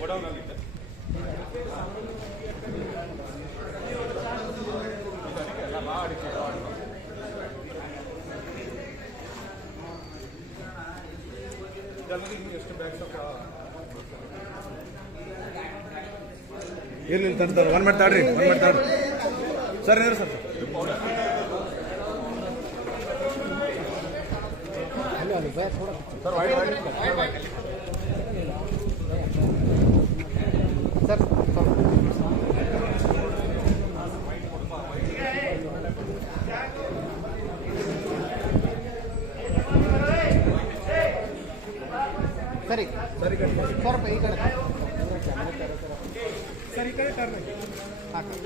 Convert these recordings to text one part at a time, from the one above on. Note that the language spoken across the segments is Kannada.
ಗೋಡೌನಲ್ಲಿದೆ ಎಷ್ಟು ಬ್ಯಾಗ್ಸ್ ಇರ್ಲಿಲ್ಲ ತಂತ ಒನ್ ಮಾಡಿ ತಾಡ್ರಿ ಒನ್ ಮಾಡಿ ತಾಡ್ರಿ ಸರ್ ಸರ್ ಸರ್ ಸರಿ. ಸರಿ. ಸ್ವಲ್ಪ ಈ ಕಡೆ. ಸರ್ ಈ ಕಡೆ ಟರ್ನ್ ಹಾಕಿ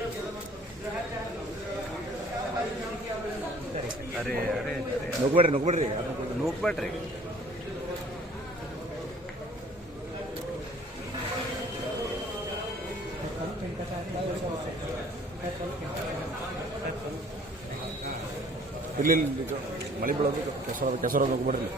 ಅರೆ ಅರೆ ಅರೆ. ನುಗ್ಬೇಡ್ರಿ ನುಗ್ಬೇಡ್ರಿ ನುಗ್ಬೇಡ್ರಿ ಇಲ್ಲಿ ಇಲ್ಲಿ ಮಳೆ ಬೀಳೋದು ಕೆಸರ ಕೆಸರ ನುಗ್ಬೇಡ್ರಿ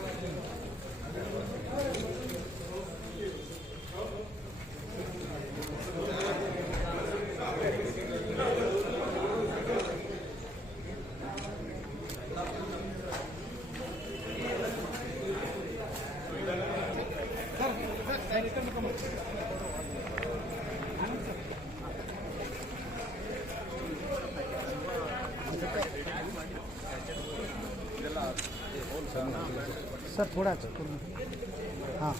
सर थोड़ा हाँ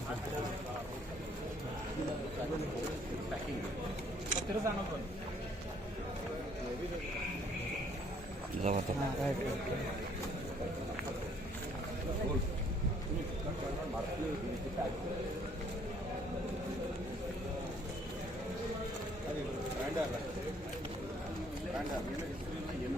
हाँ राइट வேண்டாம் வேண்டாம் என்ன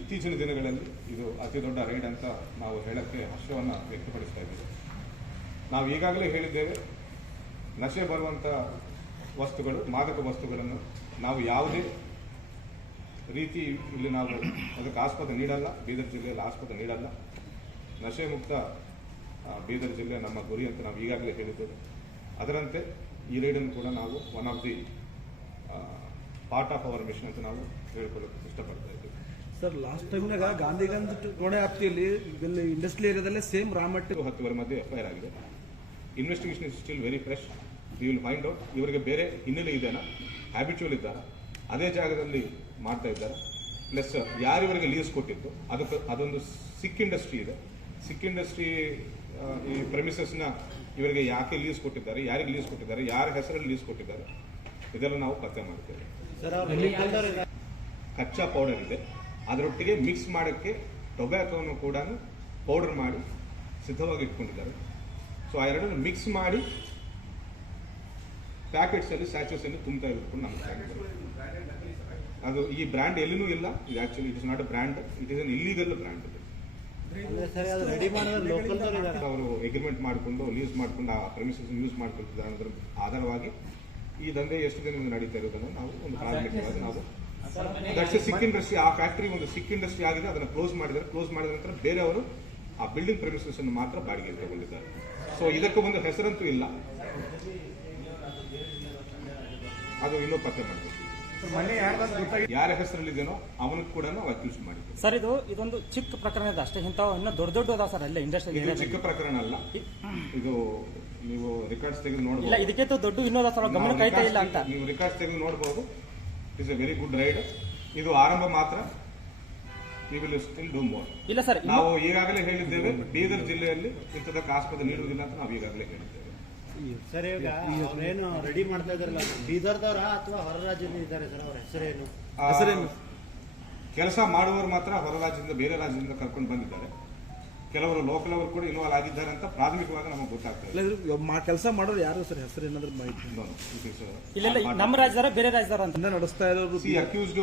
ಇತ್ತೀಚಿನ ದಿನಗಳಲ್ಲಿ ಇದು ಅತಿ ದೊಡ್ಡ ರೈಡ್ ಅಂತ ನಾವು ಹೇಳಕ್ಕೆ ಹರ್ಷವನ್ನು ವ್ಯಕ್ತಪಡಿಸ್ತಾ ಇದ್ದೇವೆ. ನಾವು ಈಗಾಗಲೇ ಹೇಳಿದ್ದೇವೆ, ನಶೆ ಬರುವಂಥ ವಸ್ತುಗಳು, ಮಾದಕ ವಸ್ತುಗಳನ್ನು ನಾವು ಯಾವುದೇ ರೀತಿ ಇಲ್ಲಿ ನಾವು ಅದಕ್ಕೆ ಆಸ್ಪತ್ರೆ ನೀಡಲ್ಲ, ಬೀದರ್ ಜಿಲ್ಲೆಯಲ್ಲಿ ಆಸ್ಪತ್ರೆ ನೀಡಲ್ಲ. ನಶೆ ಮುಕ್ತ ಬೀದರ್ ಜಿಲ್ಲೆ ನಮ್ಮ ಗುರಿ ಅಂತ ನಾವು ಈಗಾಗಲೇ ಹೇಳಿದ್ದೇವೆ. ಅದರಂತೆ ಈ ರೈಡನ್ನು ಕೂಡ ನಾವು one of the part of our mission ಅಂತ ನಾವು ಹೇಳ್ಕೊಳ್ಳೋಕ್ಕೆ ಇಷ್ಟಪಡ್ತಾ ಇದ್ದೀವಿ. ಸರ್ ಲಾಸ್ಟ್ ಟೈಮ್ನಾಗ ಗಾಂಧಿಗಂಜ್ ಕೋಣೆ ವ್ಯಾಪ್ತಿಯಲ್ಲಿ ಇಲ್ಲಿ ಇಂಡಸ್ಟ್ರಿ ಏರಿಯಾದಲ್ಲೇ ಸೇಮ್ ರಾಮಟ್ಟಿ ಹತ್ತು ಹತ್ತುವರೆ ಮಧ್ಯೆ ಎಫ್ಐಆರ್ ಆಗಿದೆ. Investigation is still very fresh we will find out ಇವರಿಗೆ ಬೇರೆ ಹಿನ್ನೆಲೆ ಇದೆಯಾ? ಹ್ಯಾಬಿಚುವಲ್ ಇದ್ದಾರ? ಅದೇ ಜಾಗದಲ್ಲಿ ಮಾಡ್ತಾ ಇದ್ದಾರೆ? ಪ್ಲಸ್ ಯಾರಿವರಿಗೆ ಲೀಸ್ ಕೊಟ್ಟಿದ್ದು? ಅದಕ್ಕೆ ಅದೊಂದು ಸಿಕ್ ಇಂಡಸ್ಟ್ರಿ ಇದೆ. ಸಿಕ್ ಇಂಡಸ್ಟ್ರಿ ಈ ಪ್ರೆಮಿಸಸ್ನ ಇವರಿಗೆ ಯಾಕೆ ಲೀಸ್ ಕೊಟ್ಟಿದ್ದಾರೆ? ಯಾರಿಗೆ ಲೀಸ್ ಕೊಟ್ಟಿದ್ದಾರೆ? ಯಾರ ಹೆಸರಲ್ಲಿ ಲೀಸ್ ಕೊಟ್ಟಿದ್ದಾರೆ? ಇದೆಲ್ಲ ನಾವು ಪತ್ತೆ ಮಾಡ್ತೇವೆ. ಕಚ್ಚಾ ಪೌಡರ್ ಇದೆ. ಅದರೊಟ್ಟಿಗೆ ಮಿಕ್ಸ್ ಮಾಡೋಕ್ಕೆ ಟೊಬ್ಯಾಕೋನು ಕೂಡ ಪೌಡರ್ ಮಾಡಿ ಸಿದ್ಧವಾಗಿ ಇಟ್ಕೊಂಡಿದ್ದಾರೆ. ಸೊ ಆ ಎರಡನ್ನು ಮಿಕ್ಸ್ ಮಾಡಿ ಪ್ಯಾಕೆಟ್ಸಲ್ಲಿ ಸ್ಯಾಚುಸನ್ನು ತುಂಬ್ತಾ ಇಟ್ಕೊಂಡು ನಮ್ಮ. ಅದು ಈ ಬ್ರ್ಯಾಂಡ್ ಎಲ್ಲಿನೂ ಇಲ್ಲ. ಇದು actually it is not a brand it is an illegal brand ಅವರು ಎಗ್ರಿಮೆಂಟ್ ಮಾಡಿಕೊಂಡು ಲೀಸ್ ಮಾಡಿಕೊಂಡು ಆ ಪ್ರೆಮಿಸಸ್ ಯೂಸ್ ಮಾಡ್ಕೊಳ್ತಿದ್ದಾರೆ ಅನ್ನೋದ್ರ ಆಧಾರವಾಗಿ ಈ ದಂಧೆ ಎಷ್ಟು ದಿನದಿಂದ ನಡೀತಾ ಇರೋದನ್ನು ನಾವು ಒಂದು ಪ್ರಾಜೆಕ್ಟ್ ನಾವು ದಟ್ಸ್ ಸಿಕ್ ಇಂಡಸ್ಟ್ರಿ. ಆ ಫ್ಯಾಕ್ಟರಿ ಒಂದು ಸಿಕ್ ಇಂಡಸ್ಟ್ರಿ ಆಗಿದೆ. ಅದನ್ನು ಕ್ಲೋಸ್ ಮಾಡಿದ್ದಾರೆ. ಕ್ಲೋಸ್ ಮಾಡಿದ ನಂತರ ಬೇರೆಯವರು ಆ ಬಿಲ್ಡಿಂಗ್ ಪ್ರೆಮಿಸಸ್ ಅನ್ನು ಮಾತ್ರ ಬಾಡಿಗೆ ತಗೊಂಡಿದ್ದಾರೆ. ಸೊ ಇದಕ್ಕೆ ಒಂದು ಹೆಸರಂತೂ ಇಲ್ಲ. ಅದು ಇನ್ನೂ ಪತ್ತೆ ಮಾಡಬೇಕು. ಯಾರ ಹೆಸರಲ್ಲಿದೆಯೋ ಅವನಿಗೆ ಕೂಡ ನಾವು ಅಕ್ಯೂಸ್ ಮಾಡಿದ್ದೇವೆ ಸರ್ ಇದು ಇದೊಂದು ಚಿಕ್ಕ ಪ್ರಕರಣ ಇದೆ. ಅಷ್ಟೇ ಇಂಥವು ಇನ್ನೂ ದೊಡ್ಡ ದೊಡ್ಡ ಅದಾವ ಸರ್? ಅಲ್ಲೇ ಇಂಡಸ್ಟ್ರಿ ಇದು ಚಿಕ್ಕ ಪ್ರಕರಣ ಅಲ್ಲ. ಇದು ನೀವು ರೆಕಾರ್ಡ್ಸ್ ತೆಗೆದು ನೋಡಬಹುದು ಇದಕ್ಕೆ ದೊಡ್ಡ ಇನ್ನೊಂದು ಗಮನ ಕೈತಾ ಇಲ್ಲ ಅಂತ. ನೀವು ರಿಕಾರ್ಡ್ಸ್ ತೆಗೆದು ನೋಡಬಹುದು is a very good raid ಇದು ಆರಂಭ ಮಾತ್ರ. We will still do more ಇಲ್ಲ ಸರ್ ನಾವು ಈಗಾಗಲೇ ಹೇಳಿದ್ದೇವೆ ಬೀದರ್ ಜಿಲ್ಲೆಯಲ್ಲಿ ಇಂಥದಕ್ಕೆ ಆಸ್ಪತ್ರೆ ನೀಡುವುದಿಲ್ಲ ಅಂತ ನಾವು ಈಗಾಗಲೇ ಹೇಳಿದ್ದೇವೆ. ಸರ್ ಇವಾಗ ಅವ್ರೇನು ರೆಡಿ ಮಾಡ್ತಾ ಇದಾರಲ್ಲ ಬೀದರ್ದವರ ಅಥವಾ ಹೊರ ರಾಜ್ಯದಿಂದ ಇದ್ದಾರೆ ಸರ್ ಅವ್ರ ಹೆಸರೇನು? ಕೆಲಸ ಮಾಡುವವರು ಮಾತ್ರ ಹೊರ ರಾಜ್ಯದಿಂದ ಬೇರೆ ರಾಜ್ಯದಿಂದ ಕರ್ಕೊಂಡು ಬಂದಿದ್ದಾರೆ. ಕೆಲವರು ಲೋಕಲ್ ಅವರು ಕೂಡ ಇನ್ವಾಲ್ವ್ ಆಗಿದ್ದಾರೆ ಅಂತ ಪ್ರಾಥಮಿಕವಾಗಿ ನಮಗೆ ಗೊತ್ತಾಗ್ತದೆ. ಇಲ್ಲ ಕೆಲಸ ಮಾಡೋರು ಯಾರು ಸರ್? ಹೆಸರು ಏನಾದ್ರು ಮಾಹಿತಿ ನಮ್ಮ ರಾಜ್ಯದಾರ ಬೇರೆ ರಾಜ್ಯದಾರ ಅಂತ. ನಡೆಸ್ತಾ ಇರೋರು ಈ ಅಕ್ಯೂಸ್ಡ್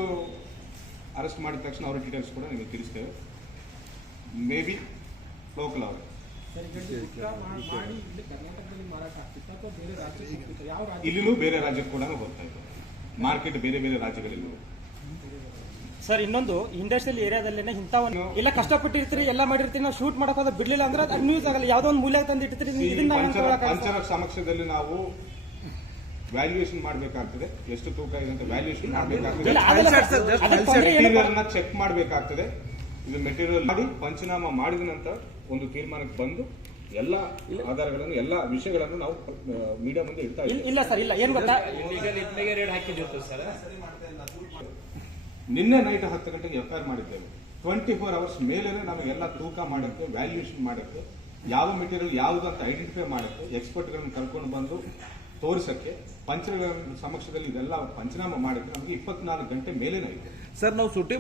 ಅರೆಸ್ಟ್ ಮಾಡಿದ ತಕ್ಷಣ ಅವ್ರ ಡೀಟೇಲ್ಸ್ ಕೂಡ ನಿಮಗೆ ತಿಳಿಸ್ತೇವೆ. ಮೇ ಬಿ ಲೋಕಲ್ ಅವರು ಇಲ್ಲಿನೂ ಬೇರೆ ರಾಜ್ಯಕ್ಕೆ ಕೂಡ ಬರ್ತಾ ಇದೆ. ಮಾರ್ಕೆಟ್ ಬೇರೆ ಬೇರೆ ರಾಜ್ಯಗಳಲ್ಲೂ ಸರ್ ಇನ್ನೊಂದು ಇಂಡಸ್ಟ್ರಿಯಲ್ ಏರಿಯಾದಲ್ಲಿ ಒಂದು ಇಲ್ಲ ಕಷ್ಟಪಟ್ಟಿರ್ತೀರಿ ಎಲ್ಲ ಮಾಡಿರ್ತೀರಿ ನಾವು ಶೂಟ್ ಮಾಡಕ್ ಬಿಡ್ಲಿಲ್ಲ ಅಂದ್ರೆ ಅದು ನ್ಯೂಸ್ ಆಗಲ್ಲ. ಯಾವ್ದೋ ಒಂದು ಮೂಲ್ಯ ತಂದು ಇಟ್ಟಿರ್ತೀರಿ ಇದನ್ನ ಪಂಚರ ಸಮಕ್ಷದಲ್ಲಿ ನಾವು ವ್ಯಾಲ್ಯೂಯೇಷನ್ ಮಾಡಬೇಕಾಗ್ತದೆ. ಎಷ್ಟು ತೂಕ ಇದೆ ಅಂತ ವ್ಯಾಲ್ಯೂಯೇಷನ್ ಮಾಡಬೇಕಾಗ್ತದೆ. ಚೆಕ್ ಮಾಡಬೇಕಾಗ್ತದೆ. ಇದು ಮೆಟೀರಿಯಲ್ ಮಾಡಿ ಪಂಚನಾಮ ಮಾಡಿದ ನಂತರ ಒಂದು ತೀರ್ಮಾನಕ್ಕೆ ಬಂದು ಎಲ್ಲ ಆಧಾರಗಳನ್ನು ಎಲ್ಲ ವಿಷಯಗಳನ್ನು ನಾವು ಮೀಡಿಯಾ ಮುಂದೆ ಇಡ್ತಾ ಇಲ್ಲ ಸರ್ ಇಲ್ಲ. ಏನ್ ಗೊತ್ತಾ? ನಿನ್ನೆ ನೈಟ್ ಹತ್ತು ಗಂಟೆಗೆ ಎಫ್ ಐ ಆರ್ ಮಾಡಿದ್ದೇವೆ. ಟ್ವೆಂಟಿ ಫೋರ್ ಅವರ್ಸ್ ಮೇಲೆ ನಮಗೆಲ್ಲ ತೂಕ ಮಾಡುತ್ತೆ ವ್ಯಾಲ್ಯೂಯೇಷನ್ ಮಾಡುತ್ತೆ, ಯಾವ ಮೆಟೀರಿಯಲ್ ಯಾವುದು ಅಂತ ಐಡೆಂಟಿಫೈ ಮಾಡಕ್ಕೆ ಎಕ್ಸ್ಪರ್ಟ್ಗಳನ್ನು ಕರ್ಕೊಂಡು ಬಂದು ತೋರಿಸಕ್ಕೆ ಪಂಚರ ಸಮಕ್ಷದಲ್ಲಿ ಇದೆಲ್ಲ ಪಂಚನಾಮ ಮಾಡಿದ್ರೆ ನಮಗೆ ಇಪ್ಪತ್ನಾಲ್ಕು ಗಂಟೆ ಮೇಲೇನೆ ಇದೆ ಸರ್, ನಾವು ಸುಟ್ಟಿ